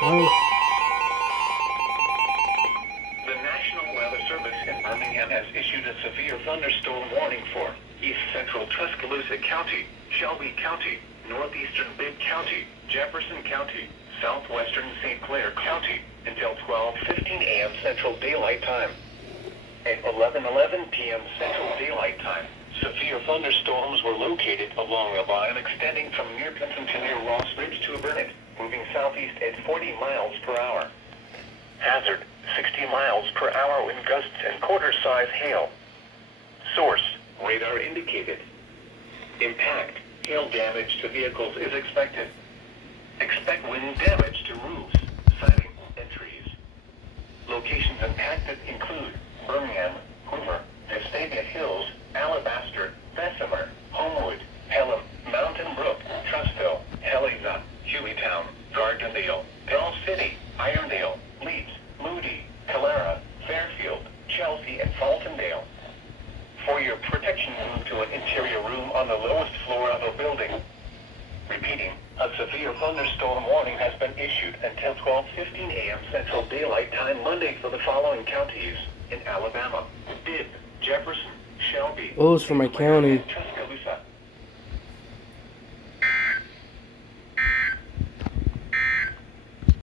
Oh, The National Weather Service in Birmingham has issued a severe thunderstorm warning for East Central Tuscaloosa County, Shelby County, Northeastern Bibb County, Jefferson County, Southwestern St. Clair County, until 12:15 a.m. Central Daylight Time. At 11:11 p.m. Central Daylight Time, severe thunderstorms were located along a line extending from near Clinton to near Ross Ridge to Burnett, moving southeast at 40 miles per hour. Hazard, 60 miles per hour wind gusts and quarter-size hail. Source, radar indicated. Impact, hail damage to vehicles is expected. Expect wind damage to roofs, siding, and trees. Locations impacted include Birmingham, Hoover, Vestavia Hills, Alabaster, Bessemer, Homewood, Pelham, Mountain Brook, Trustville, Helena, Hueytown, Gardendale, Bell City, Irondale, Leeds, Moody, Calera, Fairfield, Chelsea, and Fultondale. For your protection, move to an interior room on the lowest floor of a building. Repeating, a severe thunderstorm warning has been issued until 12:15 a.m. Central Daylight Time Monday for the following counties in Alabama: Bibb, Jefferson, Shelby. oh, it's for my county.